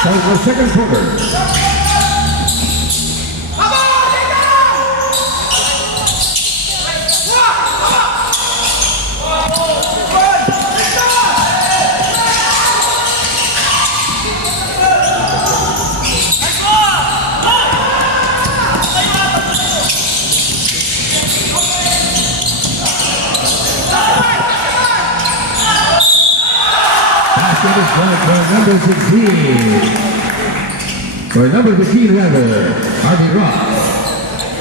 So the second quarter. Number 16. For number 15 rather, Harvey Ross.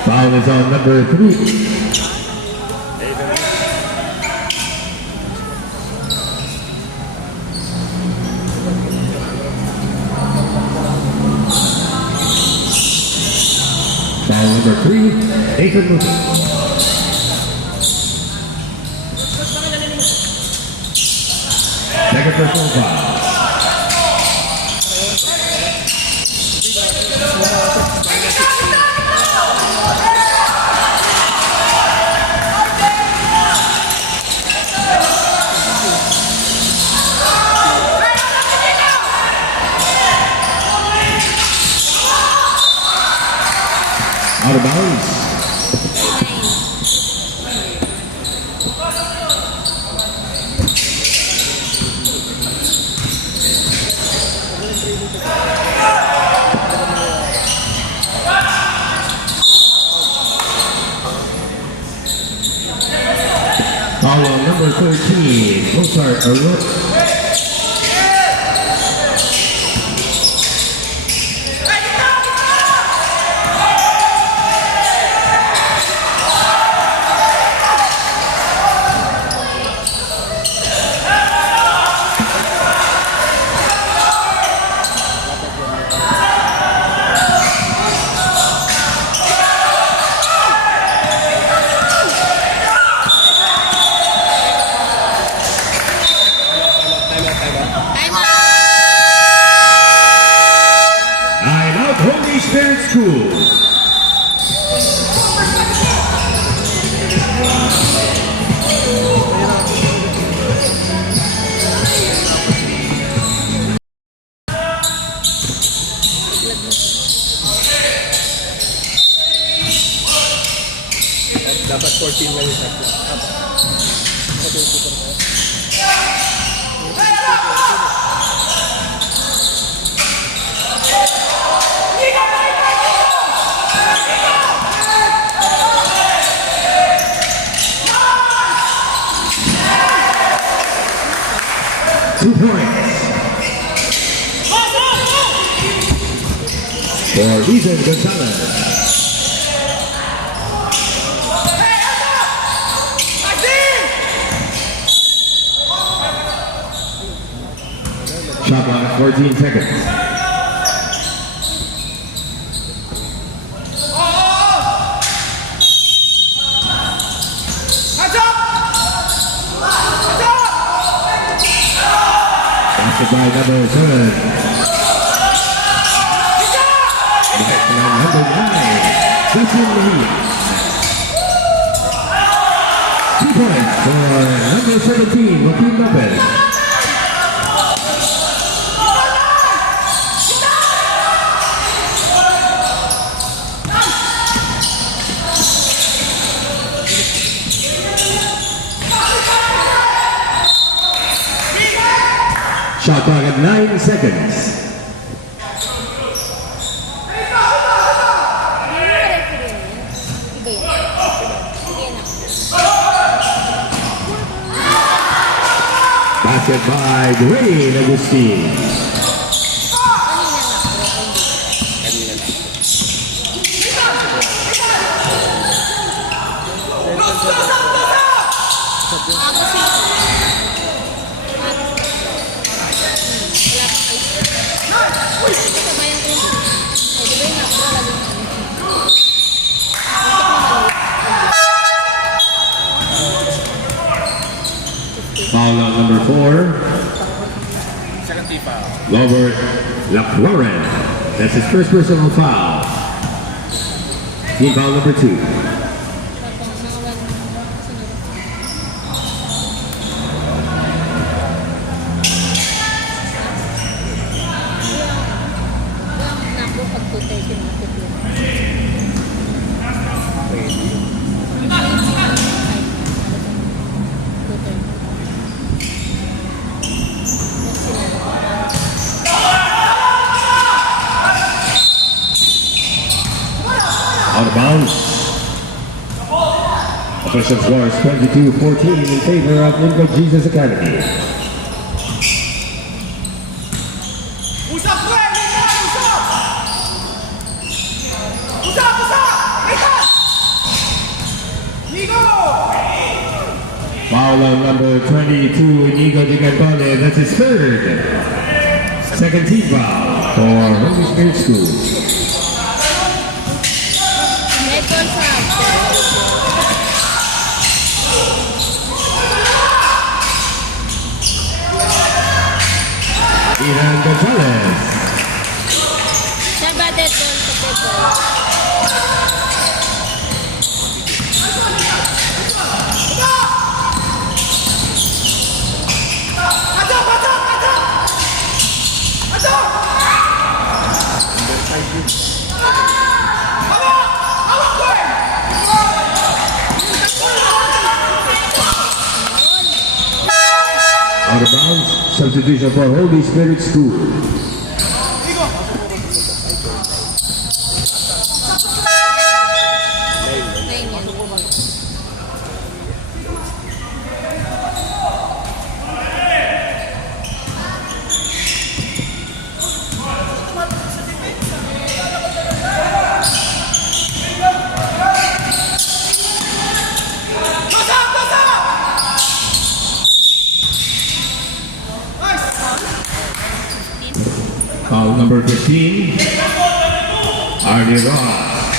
Foul is on number 3. Foul number 3, Nathan Luther. Second personal foul. Out of bounds. Foul on number 13, Mozart Arroyo. Holy Spirit School. Dapat 14 lang yung sakto. Dapat yung super tayo. Two points for Ethan Gonzalez. Shot clock 14 seconds. By number 7. Back to number 9. Justin Lee. 2 points for number 17, Joaquin Lopez. Shot clock at 9 seconds. Basket by Dwayne Agustin. Foul on number 4. Second team foul. Robert LaFlorent. That's his first personal foul. Team foul number 2. Out of bounds. Official score is 22-14 in favor of Lincoln Jesus Academy. Usap, pre! Litan! Usap! Usap! Usap! Litan! Nico! Foul on number 22, Inigo Di Cantone. That's his third. Second team foul for Holy Spirit School. Iran Gonzalez. Siya ba dead ball sa dead ball? Adok! Adok! Adok! Adok! Hawak! Hawak, pre! Out of bounds. Substitution for Holy Spirit School. Nine yan. Basag! Basag! Foul number 15. Arnie Ross.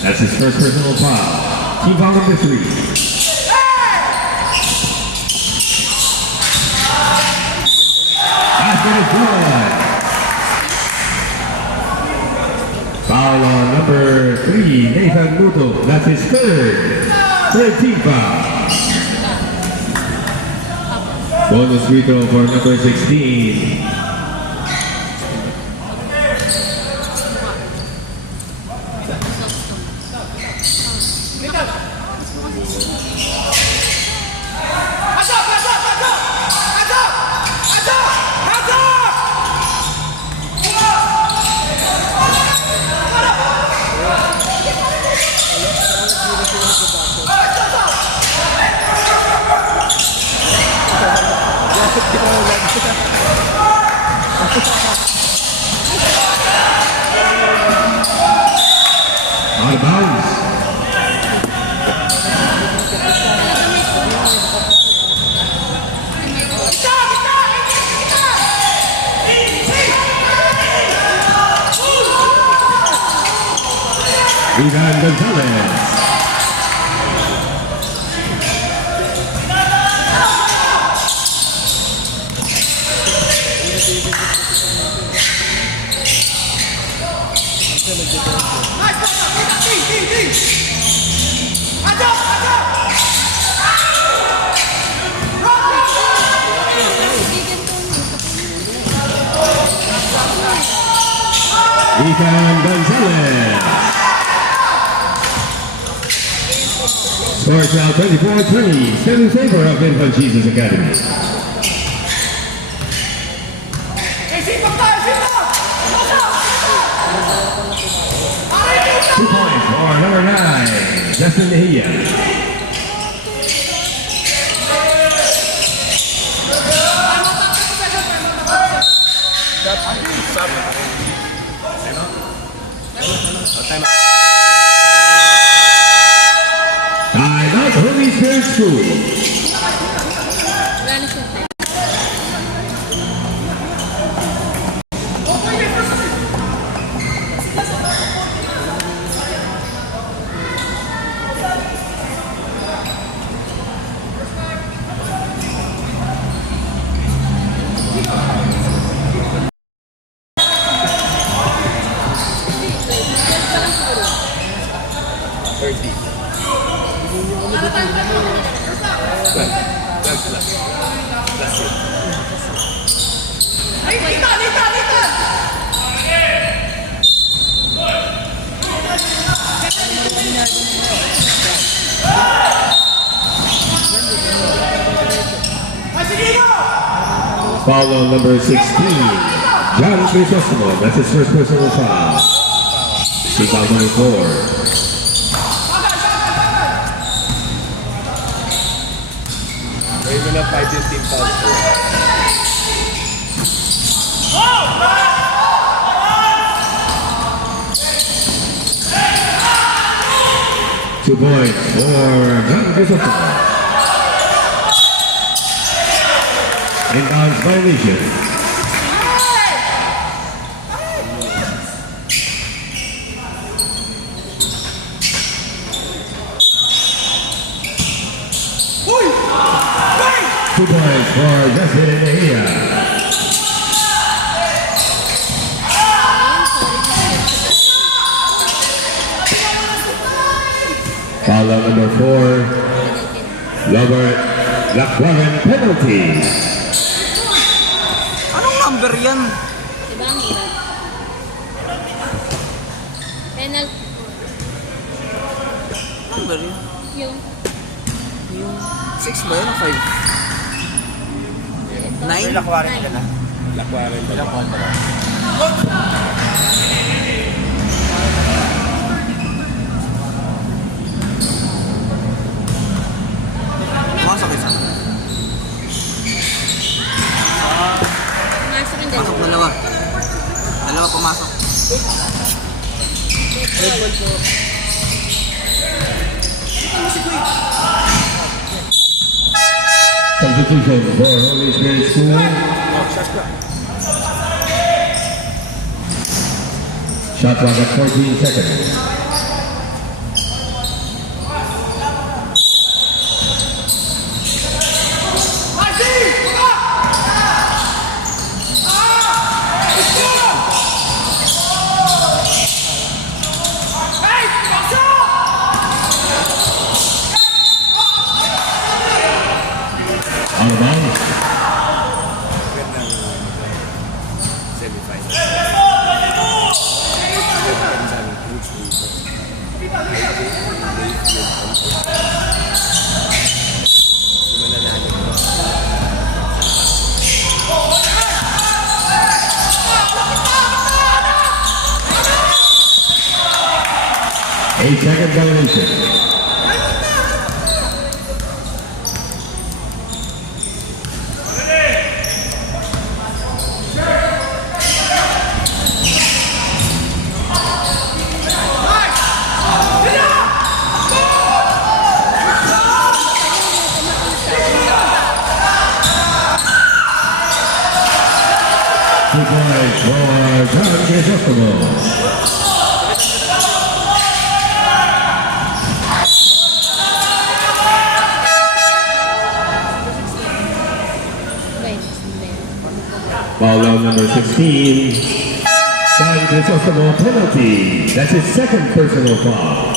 That's his first personal foul. Team foul number 3. Basket is good. Foul on number 3, Nathan Muto. That's his third team foul. Bonus free throw for number 16. Adok! Adok! Adok! Adok! Adok! Adok! Out of bounds. Kita! Kita! Kita! Ivan Gonzalez. Nice! Kita! Ting! Adok! Adok! Rock! Ivan Gonzalez. Score is now 24-20, still in favor of Infant Jesus Academy. Sipag tayo! Sipag! Basag! 2 points for number 9, Justin Mejia. Time out, Holy Spirit School. Wala na siya. Ay, Kita! Kita! Kita! Ay, sige mo! Foul on number 16, John Crisostomo. That's his first personal foul. Team foul number 4. Gawin mo ng 5 yung team foul. 2 points for non-discipline. Inbounds violation. Two points for Justin Mejia. Foul on number 4, Robert Lacquaran penalty. Anong number yan? Diba ang hirap? Penalty. Number yan? Yung Yung 6 ba yun o 5? 9? Lakwarin ka na. Lakwarin ka na. Pumasok isa. pumasok yung Pasok dalawa. dalawa. Dalawa pumasok. Substitution for Holy Spirit School. Shot clock at 14 seconds. Out of bounds. Semi-final. Eight-second violation. Two points for John Crisostomo. Foul on number 16. John Crisostomo penalty. That's his second personal foul.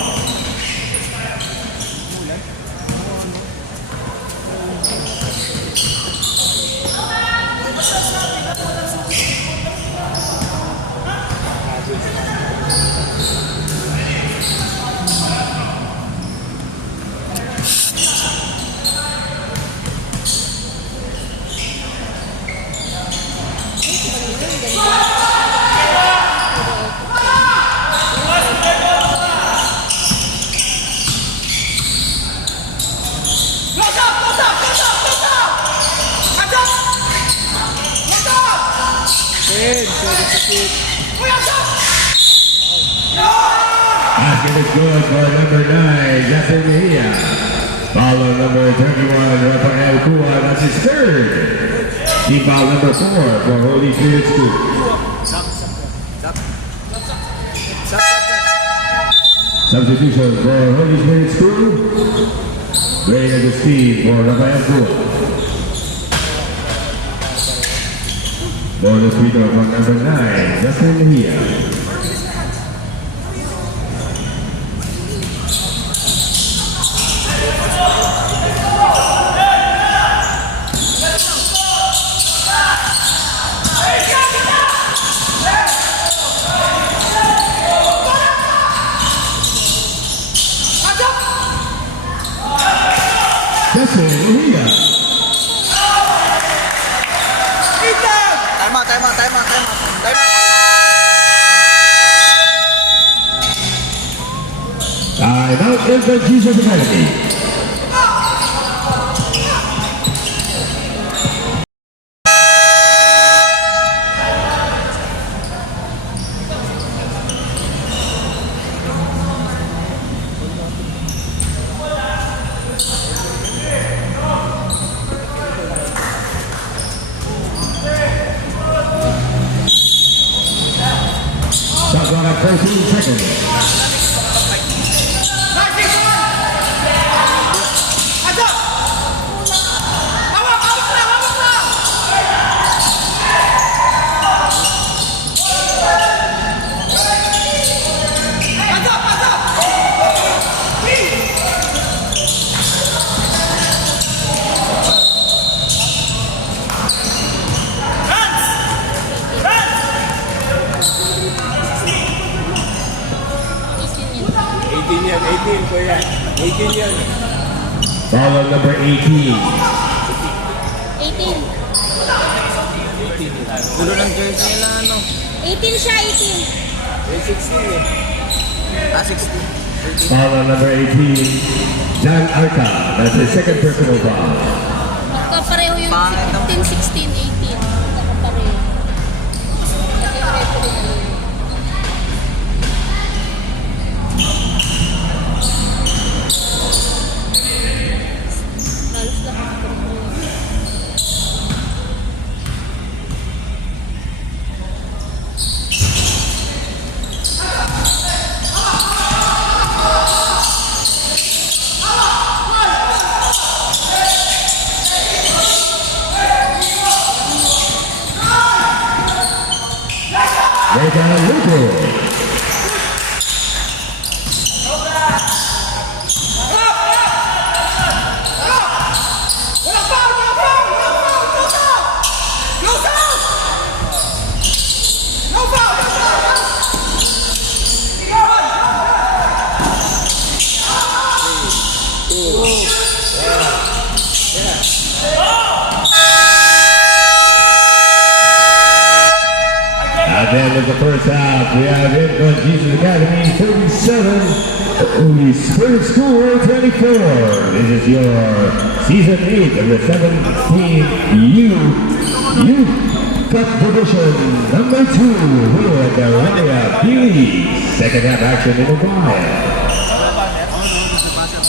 Basket is good for number 9, Justin Mejia. Foul on number 31, Rafael Cua. That's his third. Team foul number 4 for Holy Spirit School. Substitution for Holy Spirit School. Ray Agustin for Rafael Cua. Bonus free throw from number 9, Justin Mejia. Justin Mejia. Time out. Timeout in the Jesus Academy. Shot clock at 14 seconds. Yan, 18 po yan. 18 yan. Foul on number 18. 18. 18. Gulo ng jersey nila ano. 18 siya, 18. May 16 eh. 60. Foul on number 18. John Arca. That's his second personal foul. Magkapareho yung Pangit ang- 15, 16, 18. Magkapareho. Ito yung referee na yun. Halos lahat ng referee. They got a Lugo. At the end of the first half, we have Inco Jesus Academy 37, Holy Spirit School 24. This is your season 8 of the 17 Youth Cup Division number 2 here at the Rania Pili. Second half action in a while.